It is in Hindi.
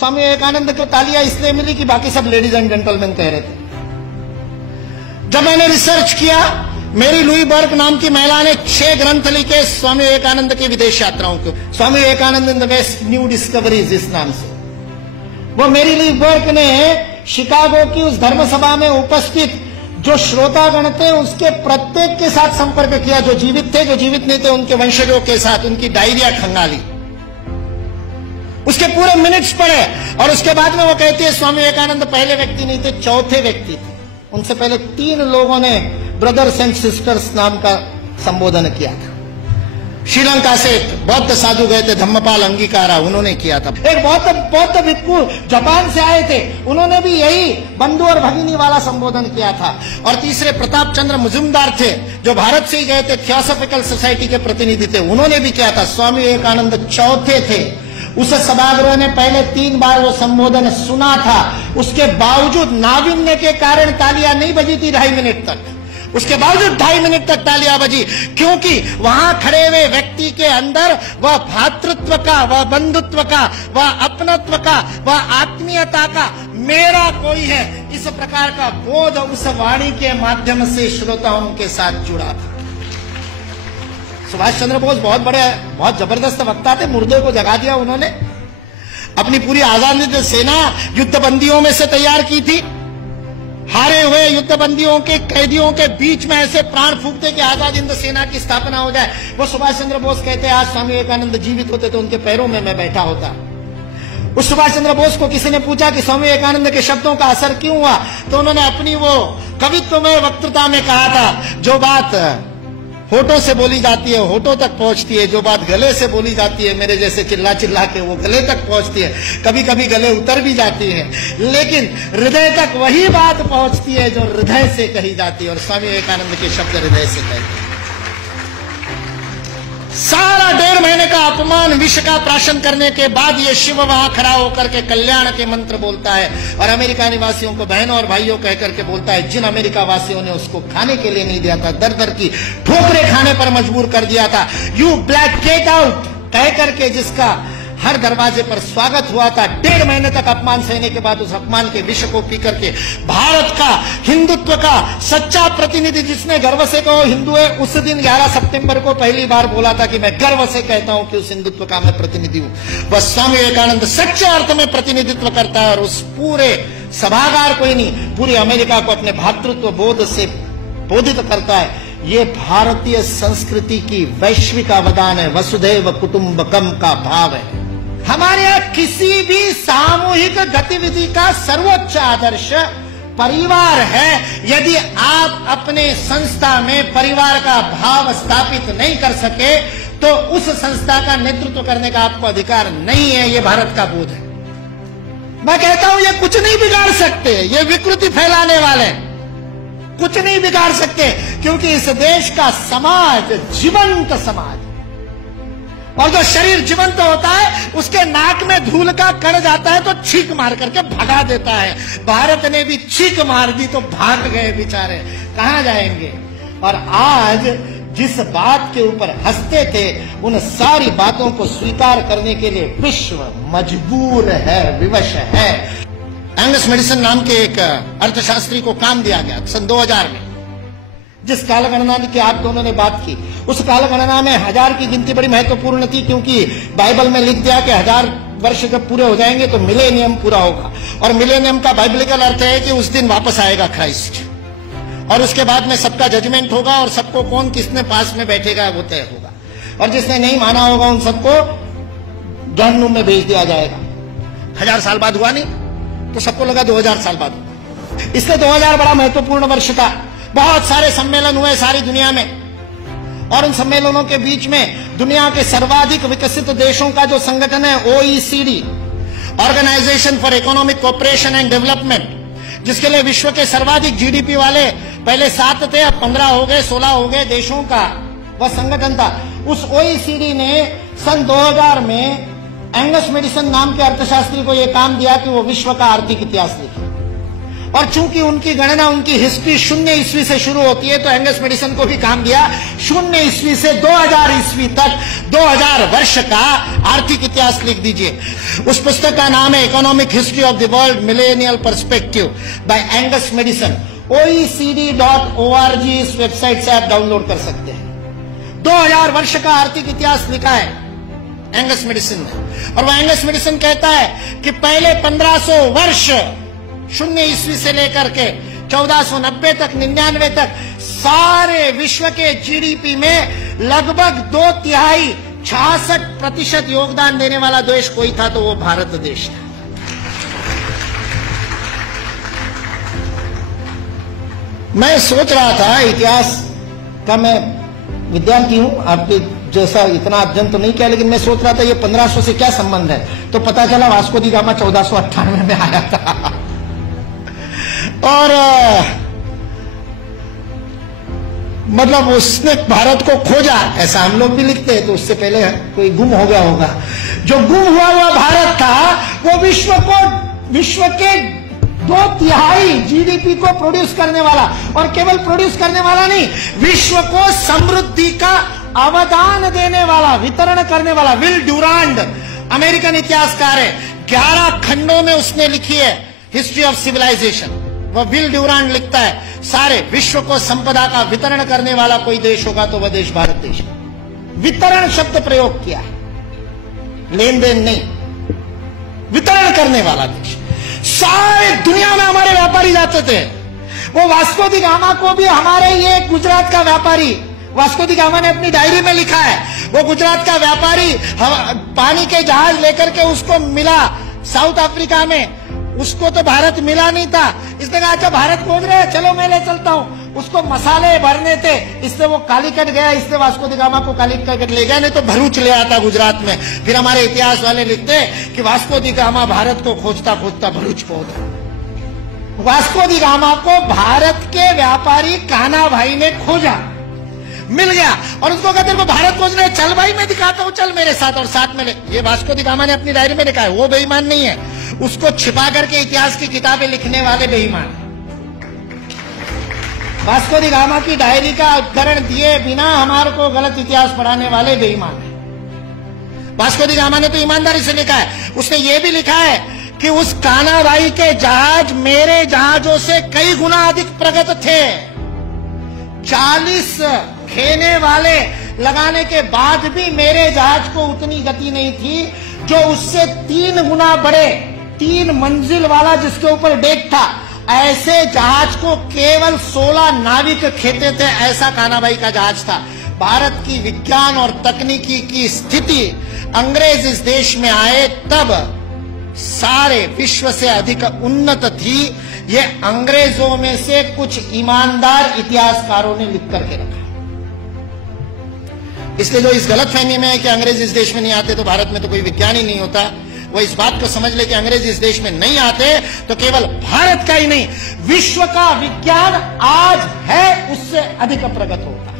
स्वामी विवेकानंद को तालियां इसलिए मिली कि बाकी सब लेडीज एंड जेंटलमैन कह रहे थे। जब मैंने रिसर्च किया, मेरी लुई बर्क नाम की महिला ने 6 ग्रंथ लिखे स्वामी विवेकानंद की विदेश यात्राओं को, Swami Vivekananda in the West new discoveries इस नाम से। वो मेरी लुई बर्क ने शिकागो की उस धर्म सभा में उपस्थित जो श्रोतागण थे उसके प्रत्येक के साथ संपर्क किया, जो जीवित थे, जो जीवित नहीं थे, उनके वंशजों के साथ उनकी डायरिया खंगाली, उसके पूरे मिनट्स पढ़े। और उसके बाद में वो कहती है स्वामी विवेकानंद पहले व्यक्ति नहीं थे, चौथे व्यक्ति थे। उनसे पहले 3 लोगों ने ब्रदर्स एंड सिस्टर्स नाम का संबोधन किया था। श्रीलंका से एक बौद्ध साधु गए थे, धम्मपाल अंगीकारा, उन्होंने किया था। एक बौद्ध भिक्खु जापान से आए थे, उन्होंने भी यही बंधु और भगिनी वाला संबोधन किया था। और तीसरे प्रताप चंद्र मुजुमदार थे, जो भारत से ही गए थे, थियोसॉफिकल सोसाइटी के प्रतिनिधि थे, उन्होंने भी किया था। स्वामी विवेकानंद चौथे थे। उस सभागृह ने पहले 3 बार वो संबोधन सुना था, उसके बावजूद नाविन्य के कारण तालियां नहीं बजी थी 2.5 मिनट तक। उसके बावजूद 2.5 मिनट तक तालियां बजी, क्योंकि वहां खड़े हुए व्यक्ति के अंदर वह भातृत्व का, वह बंधुत्व का, वह अपनत्व का, वह आत्मीयता का, मेरा कोई है, इस प्रकार का बोध उस वाणी के माध्यम से श्रोताओं के साथ जुड़ा था। सुभाष चंद्र बोस बहुत जबरदस्त वक्ता थे, मुर्दे को जगा दिया उन्होंने। अपनी पूरी आजादी सेना युद्धबंदियों में से तैयार की थी। हारे हुए युद्धबंदियों के कैदियों के बीच में ऐसे प्राण फूंकते कि आजाद हिंद सेना की स्थापना हो जाए। वो सुभाष चंद्र बोस कहते, आज स्वामी विवेकानंद जीवित होते तो उनके पैरों में मैं बैठा होता। उस सुभाष चंद्र बोस को किसी ने पूछा कि स्वामी विवेकानंद के शब्दों का असर क्यों हुआ, तो उन्होंने अपनी वो कवित्वमय वक्तृता में कहा था, जो बात होठों से बोली जाती है होठों तक पहुंचती है, जो बात गले से बोली जाती है मेरे जैसे चिल्ला चिल्ला के, वो गले तक पहुंचती है। कभी कभी गले उतर भी जाती है, लेकिन हृदय तक वही बात पहुंचती है जो हृदय से कही जाती है। और स्वामी विवेकानंद के शब्द हृदय से कहते हैं। सारा 1.5 महीने का अपमान विष का प्राशन करने के बाद ये शिव वहां खड़ा होकर के कल्याण के मंत्र बोलता है और अमेरिका निवासियों को बहनों और भाइयों कह करके बोलता है, जिन अमेरिका वासियों ने उसको खाने के लिए नहीं दिया था, दर दर की ठोकरें खाने पर मजबूर कर दिया था, यू ब्लैक गेट आउट कह करके जिसका हर दरवाजे पर स्वागत हुआ था, 1.5 महीने तक अपमान सहने के बाद उस अपमान के विष को पी करके भारत का हिंदुत्व का सच्चा प्रतिनिधि, जिसने गर्व से कहो हिंदू है, उस दिन 11 सितंबर को पहली बार बोला था कि मैं गर्व से कहता हूं कि उस हिंदुत्व का मैं प्रतिनिधि हूं। बस स्वामी विवेकानंद सच्चे अर्थ में प्रतिनिधित्व करता है और उस पूरे सभागार को ही नहीं, पूरी अमेरिका को अपने भातृत्व बोध से बोधित करता है। ये भारतीय संस्कृति की वैश्विक अवदान है, वसुधैव कुटुंबकम का भाव है। हमारे यहां किसी भी सामूहिक गतिविधि का सर्वोच्च आदर्श परिवार है। यदि आप अपने संस्था में परिवार का भाव स्थापित नहीं कर सके तो उस संस्था का नेतृत्व करने का आपको अधिकार नहीं है। ये भारत का बोध है। मैं कहता हूं ये कुछ नहीं बिगाड़ सकते, ये विकृति फैलाने वाले कुछ नहीं बिगाड़ सकते, क्योंकि इस देश का समाज जीवंत समाज, और जो शरीर जीवंत होता है उसके नाक में धूल का कण जाता है तो छींक मार करके भगा देता है। भारत ने भी छींक मार दी तो भाग गए बेचारे, कहां जाएंगे। और आज जिस बात के ऊपर हंसते थे उन सारी बातों को स्वीकार करने के लिए विश्व मजबूर है, विवश है। एंगस मेडिसन नाम के एक अर्थशास्त्री को काम दिया गया सन 2000 में, जिस कालगणना की आप दोनों ने बात की, उस कालगणना में 1000 की गिनती बड़ी महत्वपूर्ण थी, क्योंकि बाइबल में लिख दिया कि 1000 वर्ष जब पूरे हो जाएंगे तो मिलेनियम पूरा होगा। और मिलेनियम का बाइबलिकल अर्थ है कि उस दिन वापस आएगा क्राइस्ट, और उसके बाद में सबका जजमेंट होगा और सबको कौन किसने पास में बैठेगा वो तय होगा, और जिसने नहीं माना होगा उन सबको जहन्नुम में भेज दिया जाएगा। 1000 साल बाद हुआ नहीं तो सबको लगा 2000 साल बाद हुआ। इसलिए 2000 बड़ा महत्वपूर्ण वर्ष था। बहुत सारे सम्मेलन हुए सारी दुनिया में, और उन सम्मेलनों के बीच में दुनिया के सर्वाधिक विकसित देशों का जो संगठन है OECD, organisation for economic cooperation and development, जिसके लिए विश्व के सर्वाधिक GDP वाले पहले 7 थे, अब 15 हो गए, 16 हो गए देशों का वह संगठन था। उस OECD ने सन 2000 में एंगस मेडिसन नाम के अर्थशास्त्री को यह काम दिया कि वो विश्व का आर्थिक इतिहास लिखे। और चूंकि उनकी गणना, उनकी हिस्ट्री 0 ईस्वी से शुरू होती है, तो एंगस मेडिसन को भी काम दिया 0 ईस्वी से 2000 ईस्वी तक 2000 वर्ष का आर्थिक इतिहास लिख दीजिए। उस पुस्तक का नाम है economic history of the world millennial perspective by Angus Maddison. OECD.org इस वेबसाइट से आप डाउनलोड कर सकते हैं। 2000 वर्ष का आर्थिक इतिहास लिखा है एंगस मेडिसन ने। और वह एंगस मेडिसन कहता है कि पहले 1500 वर्ष 0 ईस्वी से लेकर के 1490 तक, 99 तक, सारे विश्व के जीडीपी में लगभग 2/3 66% योगदान देने वाला देश कोई था तो वो भारत देश था। मैं सोच रहा था, इतिहास का मैं विद्यार्थी हूं, आपके जैसा इतना अध्ययन तो नहीं किया, लेकिन मैं सोच रहा था ये 1500 से क्या संबंध है, तो पता चला वास्को दी गामा 1498 में आया था। और मतलब उसने भारत को खोजा, ऐसा हम लोग भी लिखते हैं, तो उससे पहले कोई गुम हो गया होगा। जो गुम हुआ भारत था वो विश्व के 2/3 जीडीपी को प्रोड्यूस करने वाला, और केवल प्रोड्यूस करने वाला नहीं, विश्व को समृद्धि का अवदान देने वाला, वितरण करने वाला। विल ड्यूरांड अमेरिकन इतिहासकार है, 11 खंडों में उसने लिखी है हिस्ट्री ऑफ सिविलाइजेशन। वह विल ड्यूरांड लिखता है सारे विश्व को संपदा का वितरण करने वाला कोई देश होगा तो वह देश भारत देश। वितरण शब्द प्रयोग किया है, लेन देन नहीं, वितरण करने वाला देश। सारे दुनिया में हमारे व्यापारी जाते थे। वो वास्को दी गामा को भी हमारे ये गुजरात का व्यापारी, वास्को दी गामा ने अपनी डायरी में लिखा है, वो गुजरात का व्यापारी पानी के जहाज लेकर के उसको मिला साउथ अफ्रीका में, उसको तो भारत मिला नहीं था। इसने कहा अच्छा भारत खोज रहे हैं, चलो मैं ले चलता हूं। उसको मसाले भरने थे, इससे वो कालीकट गया, इससे वास्को दी गामा को कालीकट ले गया, नहीं तो भरूच ले आता गुजरात में। फिर हमारे इतिहास वाले लिखते कि वास्को दी गामा भारत को खोजता खोजता भरूच पहुंचा। वास्को दी गामा को भारत के व्यापारी कान्हा भाई ने खोजा, मिल गया, और उसको कहते को भारत खोज रहे, चल भाई मैं दिखाता हूं, चल मेरे साथ, और साथ में ले। ये वास्को दी गामा ने अपनी डायरी में लिखा है, वो बेईमान नहीं है, उसको छिपा करके इतिहास की किताबें लिखने वाले बेईमान। वास्को दी गामा की डायरी का उद्धरण दिए बिना हमारे को गलत इतिहास पढ़ाने वाले बेईमान है। वास्को दी गामा ने तो ईमानदारी से लिखा है, उसने ये भी लिखा है कि उस कान्हा भाई के जहाज मेरे जहाजों से कई गुना अधिक प्रगत थे। 40 खेने वाले लगाने के बाद भी मेरे जहाज को उतनी गति नहीं थी जो उससे 3 गुना बड़े, 3 मंजिल वाला जिसके ऊपर डेक था, ऐसे जहाज को केवल 16 नाविक खेते थे। ऐसा कान्हा भाई का जहाज था। भारत की विज्ञान और तकनीकी की स्थिति अंग्रेज इस देश में आए तब सारे विश्व से अधिक उन्नत थी। ये अंग्रेजों में से कुछ ईमानदार इतिहासकारों ने लिख करके रखा। इसलिए जो इस गलतफहमी में है कि अंग्रेज इस देश में नहीं आते तो भारत में तो कोई विज्ञान ही नहीं होता, वो इस बात को समझ ले कि अंग्रेज इस देश में नहीं आते तो केवल भारत का ही नहीं, विश्व का विज्ञान आज है उससे अधिक प्रगत होता।